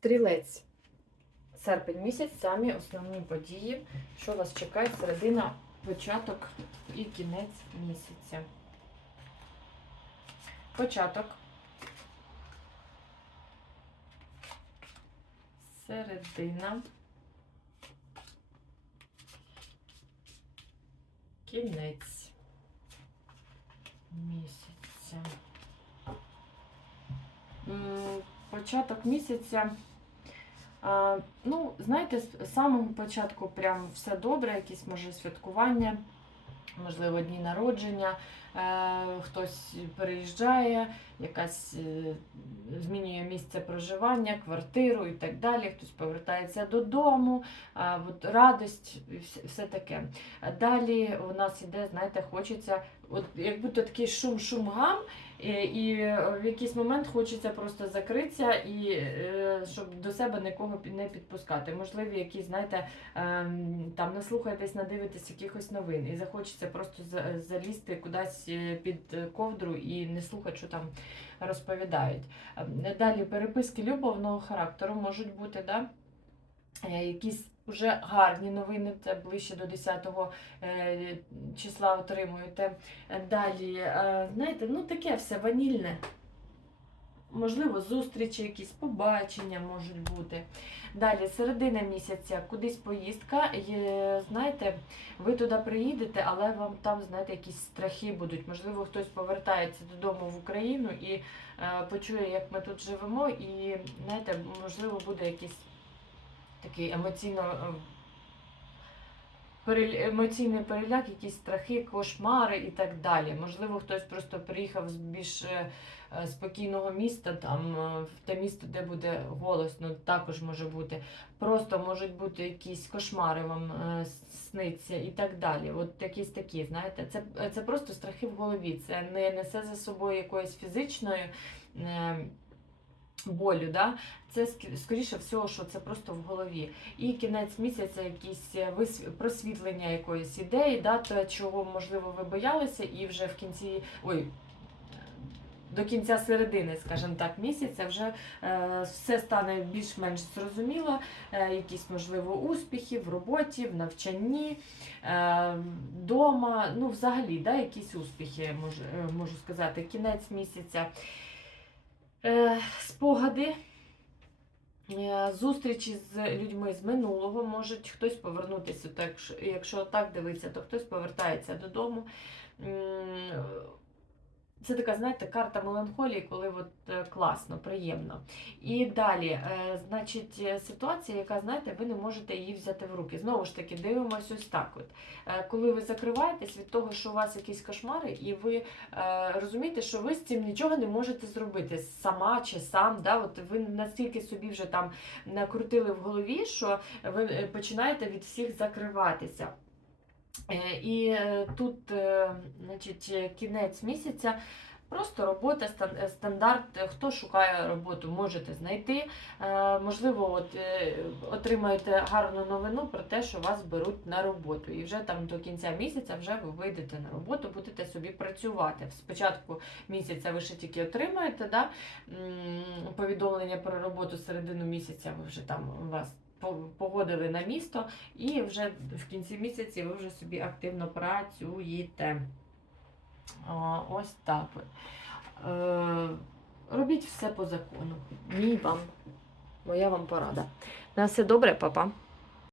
Стрілець. Серпень місяць, самі основні події, що вас чекає середина, початок і кінець місяця. Початок. Середина. Кінець місяця. Початок місяця. Ну, знаєте, з з самого початку прям все добре, якісь може святкування, можливо, дні народження, е, хтось переїжджає, якась е, змінює місце проживання, квартиру і так далі. Хтось повертається додому, от радость, все, таке. Далі у нас іде, знаєте, хочеться, от як будто такий шум-шум-гам, і, в якийсь момент хочеться просто закритися і е, щоб до себе нікого не підпускати. Можливо, якісь, знаєте, ем, там наслухаєтесь, надивитесь якихось новин, і захочеться просто за- залізти кудись е, під ковдру і не слухати, що там розповідають. Ем, Далі переписки любовного характеру можуть бути, да? Е, якісь вже гарні новини, це ближче до 10 е, числа отримуєте. Далі, е, знаєте, ну таке все ванільне. Можливо, зустрічі, якісь побачення можуть бути. Далі, середина місяця, кудись поїздка. Є, знаєте, ви туди приїдете, але вам там, знаєте, якісь страхи будуть. Можливо, хтось повертається додому в Україну і е, почує, як ми тут живемо, і знаєте, можливо, буде якийсь такий емоційно. Емоційний переляк, якісь страхи, кошмари і так далі. Можливо, хтось просто приїхав з більш е, е, спокійного міста, там е, в те місто, де буде голосно, також може бути. Просто можуть бути якісь кошмари вам сниться і так далі. От якісь такі, знаєте, це, це просто страхи в голові. Це не несе за собою якоїсь фізичної. Болю, да? це скоріше всього, що це просто в голові. І кінець місяця якісь е, просвітлення якоїсь ідеї, да, те, чого можливо ви боялися, і вже в кінці, ой, до кінця середини, скажімо так, місяця вже е, все стане більш-менш зрозуміло, е, якісь можливо успіхи в роботі, в навчанні, е, ну взагалі, да, якісь успіхи, можу, е, можу сказати, кінець місяця. Е, спогади. Е, Зустрічі з людьми з минулого можуть хтось повернутися, якщо так дивитися, то хтось повертається додому. Це така, знаєте, карта меланхолії, коли от е, класно, приємно. І далі, е, значить, е, ситуація, яка, знаєте, ви не можете її взяти в руки. Знову ж таки, дивимося ось так. От. Коли ви закриваєтесь від того, що у вас якісь кошмари, і ви розумієте, що ви з цим нічого не можете зробити сама чи сам. Да? От ви настільки собі вже там накрутили в голові, що ви починаєте від всіх закриватися. Е, І е, тут, е, значить, кінець місяця. Просто робота, стандарт. Хто шукає роботу, можете знайти. Можливо, от, отримаєте гарну новину про те, що вас беруть на роботу. І вже там до кінця місяця вже ви вийдете на роботу, будете собі працювати. Спочатку місяця ви ще тільки отримаєте да, повідомлення про роботу середину місяця, ви вже там у вас погодили на місто, і вже в кінці місяці ви вже собі активно працюєте. Ось так. Е, робіть все по закону. Мій вам, моя вам порада. На все добре, папа.